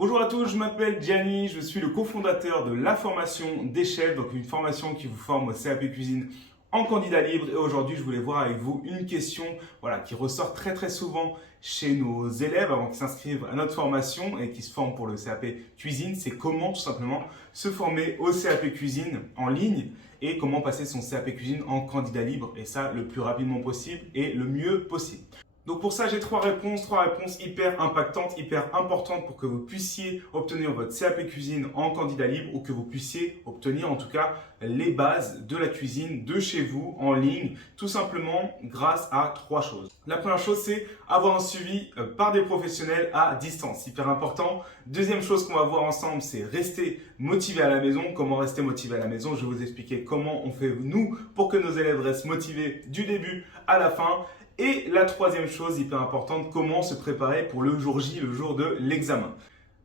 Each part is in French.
Bonjour à tous, je m'appelle Gianni, je suis le cofondateur de la formation des chefs, donc une formation qui vous forme au CAP Cuisine en candidat libre. Et aujourd'hui, je voulais voir avec vous une question qui ressort très souvent chez nos élèves avant qu'ils s'inscrivent à notre formation et qui se forment pour le CAP Cuisine. C'est comment tout simplement se former au CAP Cuisine en ligne et comment passer son CAP Cuisine en candidat libre et ça le plus rapidement possible et le mieux possible. Donc pour ça, j'ai trois réponses hyper impactantes, hyper importantes pour que vous puissiez obtenir votre CAP cuisine en candidat libre ou que vous puissiez obtenir en tout cas les bases de la cuisine de chez vous en ligne, tout simplement grâce à trois choses. La première chose, c'est avoir un suivi par des professionnels à distance, hyper important. Deuxième chose qu'on va voir ensemble, c'est rester motivé à la maison. Comment rester motivé à la maison? Je vais vous expliquer comment on fait nous pour que nos élèves restent motivés du début à la fin. Et la troisième chose hyper importante, comment se préparer pour le jour J, le jour de l'examen.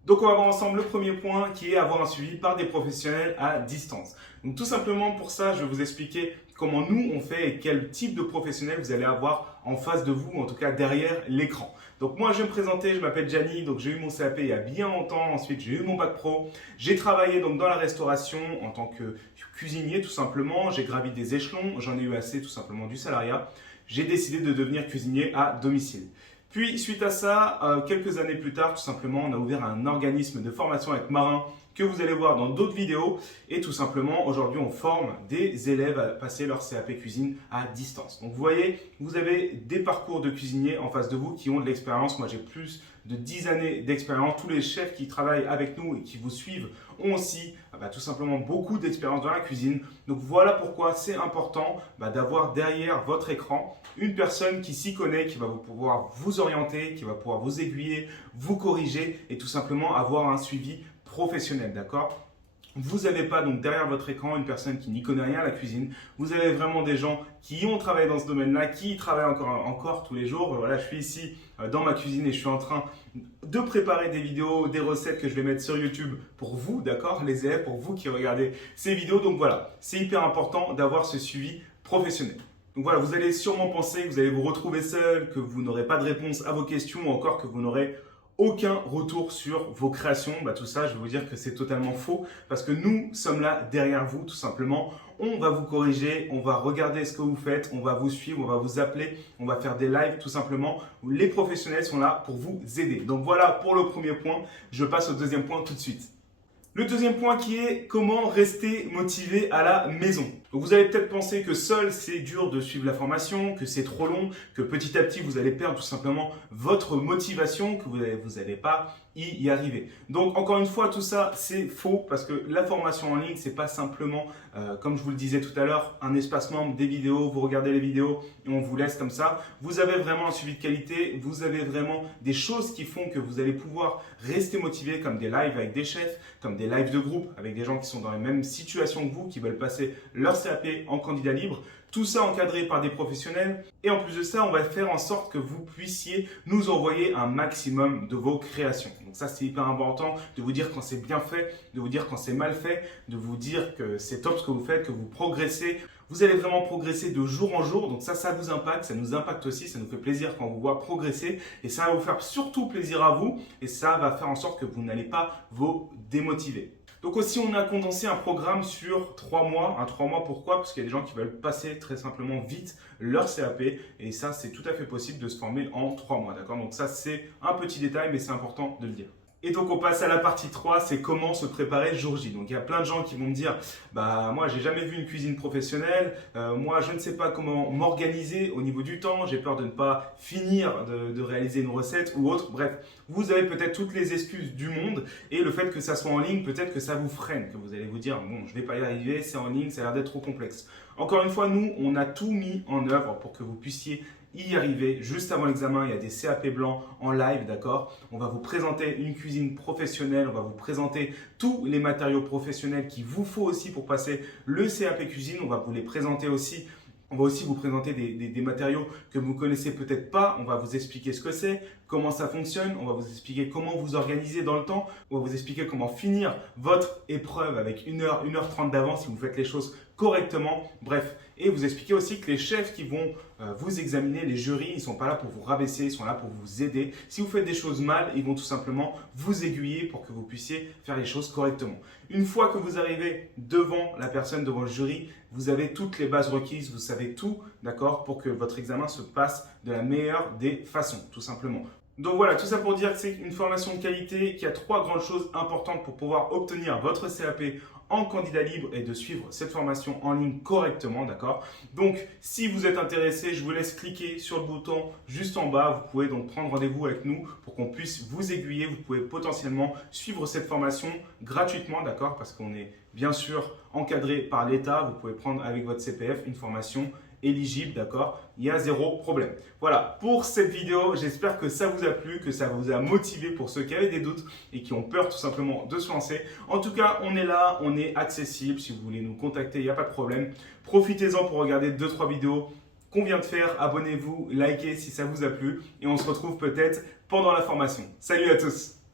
Donc on va voir ensemble le premier point qui est avoir un suivi par des professionnels à distance. Donc tout simplement pour ça, je vais vous expliquer comment nous on fait et quel type de professionnel vous allez avoir en face de vous, en tout cas derrière l'écran. Donc moi je vais me présenter, je m'appelle Gianni, donc j'ai eu mon CAP il y a bien longtemps, ensuite j'ai eu mon bac pro. J'ai travaillé donc dans la restauration en tant que cuisinier tout simplement, j'ai gravi des échelons, j'en ai eu assez tout simplement du salariat. J'ai décidé de devenir cuisinier à domicile. Puis, suite à ça, quelques années plus tard, tout simplement, on a ouvert un organisme de formation avec Marin que vous allez voir dans d'autres vidéos. Et tout simplement, aujourd'hui, on forme des élèves à passer leur CAP cuisine à distance. Donc, vous voyez, vous avez des parcours de cuisiniers en face de vous qui ont de l'expérience. Moi, j'ai plus de 10 années d'expérience. Tous les chefs qui travaillent avec nous et qui vous suivent ont aussi tout simplement beaucoup d'expérience dans la cuisine. Donc voilà pourquoi c'est important d'avoir derrière votre écran une personne qui s'y connaît, qui va pouvoir vous orienter, qui va pouvoir vous aiguiller, vous corriger et tout simplement avoir un suivi professionnel, d'accord ? Vous n'avez pas donc derrière votre écran une personne qui n'y connaît rien à la cuisine. Vous avez vraiment des gens qui ont travaillé dans ce domaine-là, qui y travaillent encore tous les jours. Voilà, je suis ici dans ma cuisine et je suis en train de préparer des vidéos, des recettes que je vais mettre sur YouTube pour vous, d'accord, les élèves, pour vous qui regardez ces vidéos. Donc voilà, c'est hyper important d'avoir ce suivi professionnel. Donc voilà, vous allez sûrement penser que vous allez vous retrouver seul, que vous n'aurez pas de réponse à vos questions ou encore que vous n'aurez aucun retour sur vos créations. Tout ça, je vais vous dire que c'est totalement faux parce que nous sommes là derrière vous tout simplement. On va vous corriger, on va regarder ce que vous faites, on va vous suivre, on va vous appeler, on va faire des lives tout simplement. Les professionnels sont là pour vous aider. Donc voilà pour le premier point. Je passe au deuxième point tout de suite. Le deuxième point qui est comment rester motivé à la maison. Donc vous allez peut-être penser que seul c'est dur de suivre la formation, que c'est trop long, que petit à petit vous allez perdre tout simplement votre motivation, que vous n'allez pas y arriver. Donc encore une fois tout ça c'est faux parce que la formation en ligne c'est pas simplement comme je vous le disais tout à l'heure un espace membre des vidéos, vous regardez les vidéos et on vous laisse comme ça. Vous avez vraiment un suivi de qualité, vous avez vraiment des choses qui font que vous allez pouvoir rester motivé comme des lives avec des chefs, comme des lives de groupe avec des gens qui sont dans les mêmes situations que vous, qui veulent passer leur CAP en candidat libre. Tout ça encadré par des professionnels. Et en plus de ça, on va faire en sorte que vous puissiez nous envoyer un maximum de vos créations. Donc ça, c'est hyper important de vous dire quand c'est bien fait, de vous dire quand c'est mal fait, de vous dire que c'est top ce que vous faites, que vous progressez. Vous allez vraiment progresser de jour en jour. Donc ça vous impacte, ça nous impacte aussi, ça nous fait plaisir quand on vous voit progresser. Et ça va vous faire surtout plaisir à vous. Et ça va faire en sorte que vous n'allez pas vous démotiver. Donc aussi, on a condensé un programme sur 3 mois. 3 mois, pourquoi? Parce qu'il y a des gens qui veulent passer très simplement vite leur CAP. Et ça, c'est tout à fait possible de se former en 3 mois. D'accord? Donc ça, c'est un petit détail, mais c'est important de le dire. Et donc on passe à la partie 3, c'est comment se préparer le jour J. Donc il y a plein de gens qui vont me dire moi j'ai jamais vu une cuisine professionnelle, moi je ne sais pas comment m'organiser au niveau du temps, j'ai peur de ne pas finir de réaliser une recette ou autre. Bref, vous avez peut-être toutes les excuses du monde et le fait que ça soit en ligne, peut-être que ça vous freine, que vous allez vous dire bon je vais pas y arriver, c'est en ligne, ça a l'air d'être trop complexe. Encore une fois, nous on a tout mis en œuvre pour que vous puissiez y arriver. Juste avant l'examen, il y a des CAP blancs en live, d'accord? On va vous présenter une cuisine professionnelle, on va vous présenter tous les matériaux professionnels qu'il vous faut aussi pour passer le CAP cuisine. On va vous les présenter aussi. On va aussi vous présenter des matériaux que vous ne connaissez peut-être pas. On va vous expliquer ce que c'est, comment ça fonctionne. On va vous expliquer comment vous organiser dans le temps. On va vous expliquer comment finir votre épreuve avec 1 heure, 1h30 d'avance si vous faites les choses correctement. Bref, et vous expliquer aussi que les chefs qui vont vous examiner, les jurys, ils ne sont pas là pour vous rabaisser, ils sont là pour vous aider. Si vous faites des choses mal, ils vont tout simplement vous aiguiller pour que vous puissiez faire les choses correctement. Une fois que vous arrivez devant la personne, devant le jury, vous avez toutes les bases requises, vous savez tout, d'accord, pour que votre examen se passe de la meilleure des façons, tout simplement. Donc voilà, tout ça pour dire que c'est une formation de qualité qui a 3 grandes choses importantes pour pouvoir obtenir votre CAP en candidat libre et de suivre cette formation en ligne correctement, d'accord? Donc, si vous êtes intéressé, je vous laisse cliquer sur le bouton juste en bas. Vous pouvez donc prendre rendez-vous avec nous pour qu'on puisse vous aiguiller. Vous pouvez potentiellement suivre cette formation gratuitement, d'accord? Parce qu'on est bien sûr encadré par l'État. Vous pouvez prendre avec votre CPF une formation éligible, d'accord? Il y a 0 problème. Voilà, pour cette vidéo, j'espère que ça vous a plu, que ça vous a motivé pour ceux qui avaient des doutes et qui ont peur tout simplement de se lancer. En tout cas, on est là, on est accessible. Si vous voulez nous contacter, il n'y a pas de problème. Profitez-en pour regarder 2-3 vidéos qu'on vient de faire. Abonnez-vous, likez si ça vous a plu et on se retrouve peut-être pendant la formation. Salut à tous!